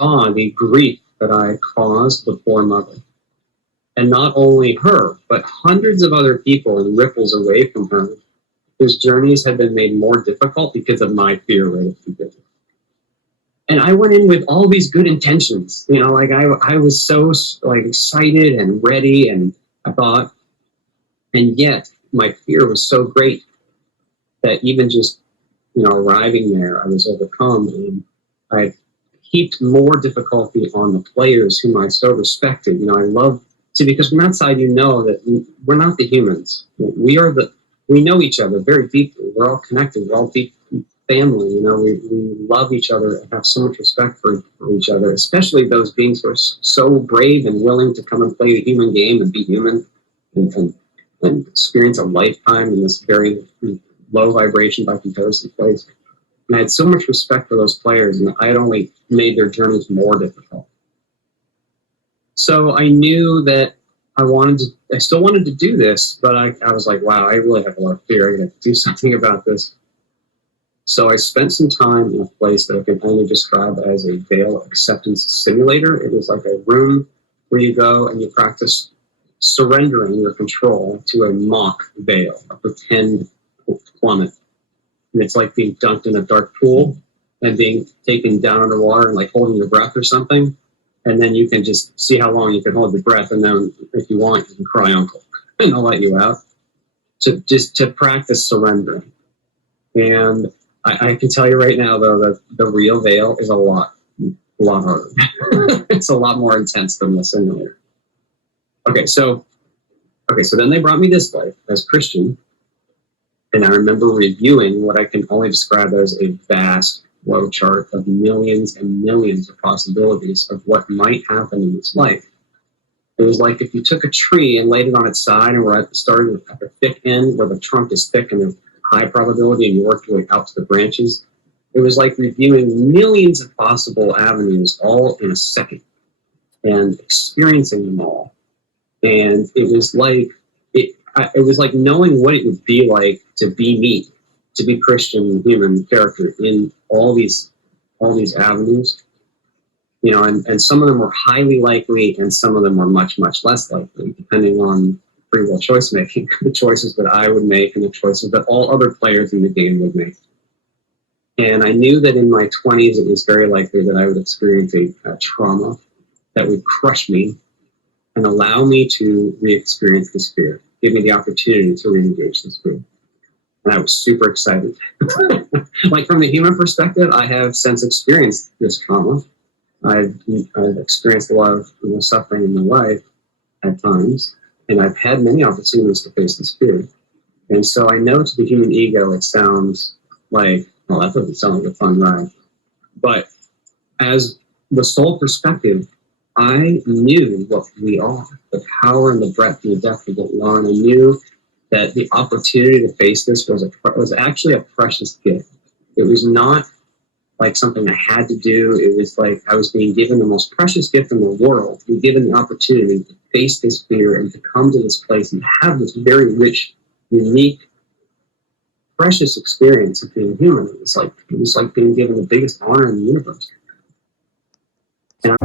saw the grief that I caused the poor mother. And not only her, but hundreds of other people in ripples away from her whose journeys had been made more difficult because of my fear right at the beginning. And I went in with all these good intentions, like I was so like excited and ready, and I thought, and yet my fear was so great that even just arriving there, I was overcome, and I heaped more difficulty on the players whom I so respected. I love because from outside that we're not the humans. We know each other very deeply. We're all connected. We're all deep family. We love each other and have so much respect for each other, especially those beings who are so brave and willing to come and play the human game and be human and experience a lifetime in this very low vibration by comparison place. And I had so much respect for those players, and I had only made their journeys more difficult. So I knew that I still wanted to do this, but I was like, wow, I really have a lot of fear. I got to do something about this. So I spent some time in a place that I can only describe as a veil acceptance simulator. It was like a room where you go and you practice surrendering your control to a mock veil, a pretend plummet. And it's like being dunked in a dark pool and being taken down underwater and like holding your breath or something. And then you can just see how long you can hold your breath. And then if you want, you can cry uncle and they'll let you out. To practice surrendering. And I can tell you right now, though, that the real veil is a lot harder. It's a lot more intense than the simulator. Okay, so then they brought me this way as Christian. And I remember reviewing what I can only describe as a vast flow chart of millions and millions of possibilities of what might happen in this life. It was like if you took a tree and laid it on its side and were at the start at the thick end where the trunk is thick and there's high probability and you worked your way out to the branches. It was like reviewing millions of possible avenues all in a second and experiencing them all. And it was like knowing what it would be like to be me, to be Christian human character in all these avenues, and some of them were highly likely and some of them were much, much less likely, depending on free will choice making, the choices that I would make and the choices that all other players in the game would make. And I knew that in my 20s, it was very likely that I would experience a trauma that would crush me and allow me to re-experience this fear, give me the opportunity to re-engage this fear. And I was super excited. Like from the human perspective, I have since experienced this trauma. I've experienced a lot of suffering in my life at times, and I've had many opportunities to face this fear. And so I know to the human ego, it sounds like, well, that doesn't sound like a fun ride. But as the soul perspective, I knew what we are, the power and the breadth and the depth of what we are, and I knew that the opportunity to face this was actually a precious gift. It was not like something I had to do. It was like I was being given the most precious gift in the world, being given the opportunity to face this fear and to come to this place and have this very rich, unique, precious experience of being human. It was like being given the biggest honor in the universe. And